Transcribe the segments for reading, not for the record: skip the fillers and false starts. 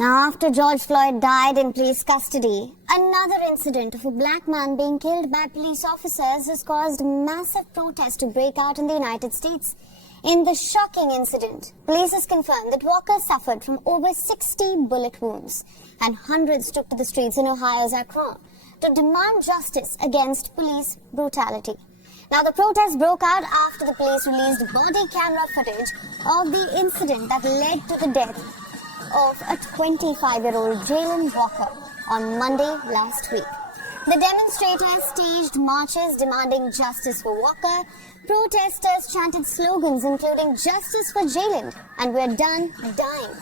Now, after George Floyd died in police custody, another incident of a black man being killed by police officers has caused massive protests to break out in the United States. In the shocking incident, police has confirmed that Walker suffered from over 60 bullet wounds, and hundreds took to the streets in Ohio's Akron to demand justice against police brutality. Now, the protest broke out after the police released body camera footage of the incident that led to the death of a 25-year-old Jayland Walker on Monday last week. The demonstrators staged marches demanding justice for Walker. Protesters chanted slogans including "Justice for Jayland" and "We're done dying."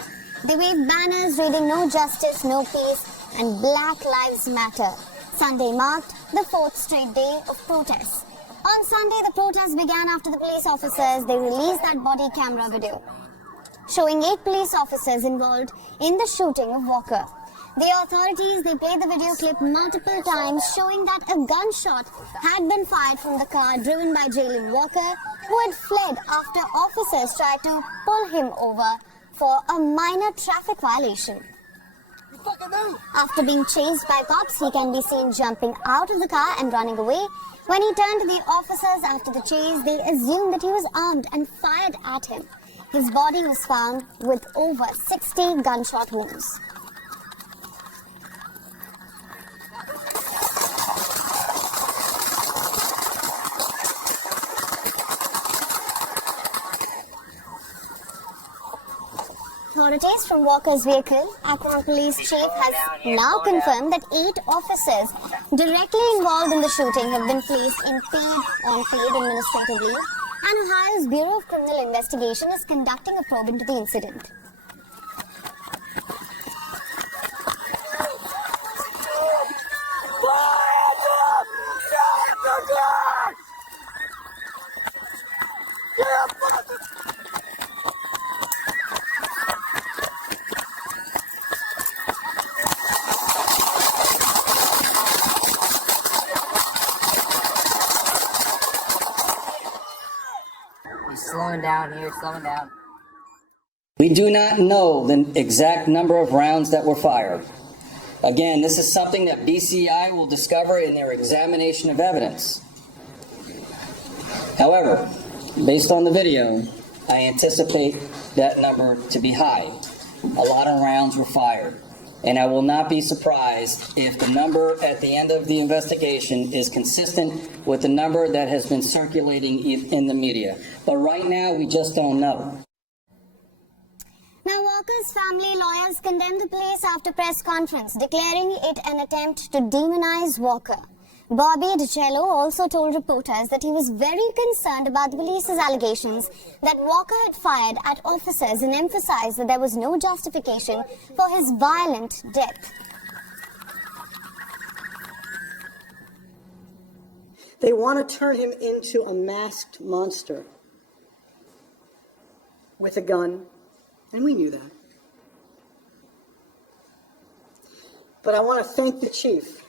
They waved banners reading "No justice, no peace" and "Black Lives Matter." Sunday marked the fourth straight day of protests. On Sunday, the protests began after the police officers released that body camera video showing 8 police officers involved in the shooting of Walker. The authorities played the video clip multiple times showing that a gunshot had been fired from the car driven by Jayland Walker, who had fled after officers tried to pull him over for a minor traffic violation. After being chased by cops, he can be seen jumping out of the car and running away. When he turned to the officers after the chase, they assumed that he was armed and fired at him. His body was found with over 60 gunshot wounds. Authorities from Walker's vehicle, Akron Police Chief has now confirmed that 8 officers directly involved in the shooting have been placed in paid administrative leave, and Ohio's Bureau of Criminal Investigation is conducting a probe into the incident. Slowing down here, slowing down. We do not know the exact number of rounds that were fired. Again, this is something that BCI will discover in their examination of evidence. However, based on the video, I anticipate that number to be high. A lot of rounds were fired. And I will not be surprised if the number at the end of the investigation is consistent with the number that has been circulating in the media. But right now, we just don't know. Now, Walker's family lawyers condemned the police after press conference, declaring it an attempt to demonize Walker. Bobby DiCello also told reporters that he was very concerned about the police's allegations that Walker had fired at officers and emphasized that there was no justification for his violent death. They want to turn him into a masked monster with a gun, and we knew that. But I want to thank the chief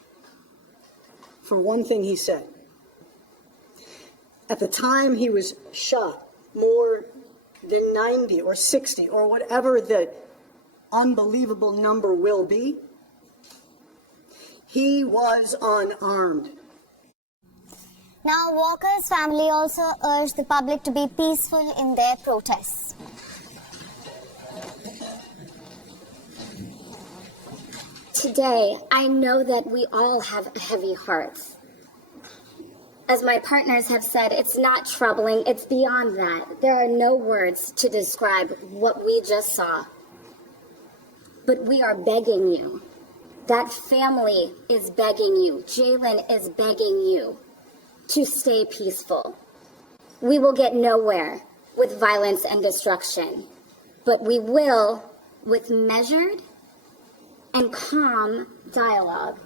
for one thing he said. At the time he was shot, more than 90 or 60 or whatever the unbelievable number will be, he was unarmed. Now, Walker's family also urged the public to be peaceful in their protests. Today, I know that we all have heavy hearts. As my partners have said, it's not troubling, it's beyond that. There are no words to describe what we just saw. But we are begging you. That family is begging you. Jayland is begging you to stay peaceful. We will get nowhere with violence and destruction, but we will with measured and calm dialogue.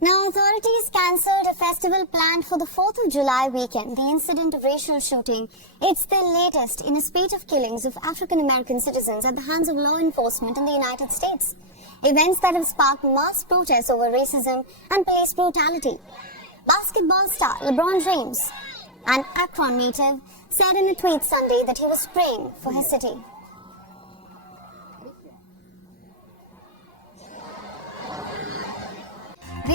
Now, authorities cancelled a festival planned for the 4th of July weekend, the incident of racial shooting. It's the latest in a spate of killings of African-American citizens at the hands of law enforcement in the United States. Events that have sparked mass protests over racism and police brutality. Basketball star LeBron James, an Akron native, said in a tweet Sunday that he was praying for his city.